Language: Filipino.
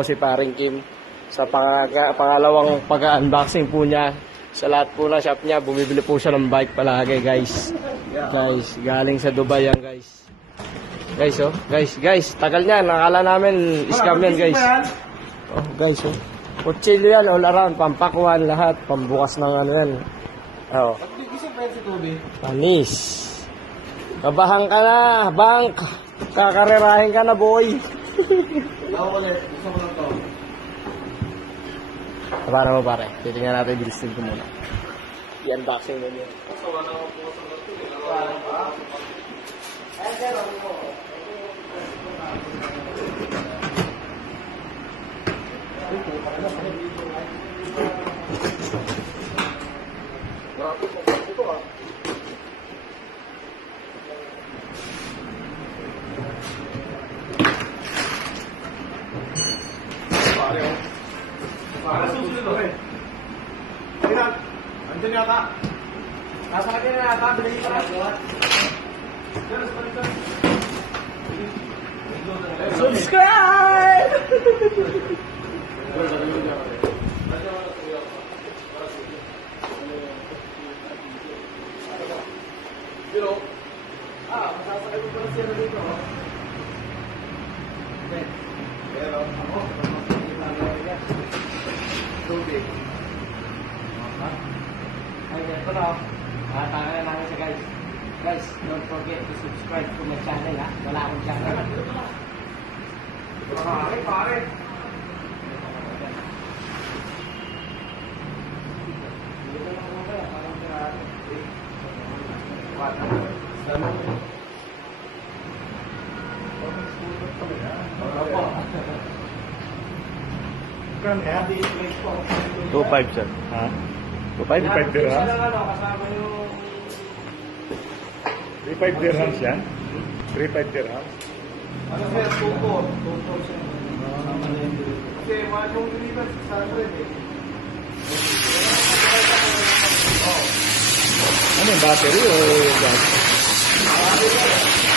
Si Paring Kim sa pangalawang pag-unboxing po niya. Sa lahat po na shop niya, bumibili po siya ng bike palagi, guys. Guys, galing sa Dubai yan, guys. Guys, oh. Guys, tagal niyan. Nakala namin scam yan, guys. Oh, guys, oh. Kutsilyo yan, all around. Pampakwan, lahat. Pambukas ng ano yan. Oh. Panis. Kabahan ka na, bank. Kakarerahin ka na, boy. Ako ulit, gusto mo lang to. Para mo, pare. Titingnan natin yung listing ko muna. I-unboxing mo yun. Para susunod ko eh. Ayun, andyan yata. Nasa akin na yata, bilhin ka na. Subscribe! Pero, masasakay ko pala siya na dito. Pero, ako, tubig. Ay, ito na. Tanga na namin siya, guys. Guys, don't forget to subscribe to my channel, ha? Wala akong channel. Pare. Kan ya di Play Store. 2.5, sir. Ha? 2.5? 5 dirhams? Kasama yung 3.5 dirhams yan? 3.5 dirhams? ano sir, tutor sir. Kasi mahal yung deliver sa red eh. Ano yung battery o gas? Marami sir.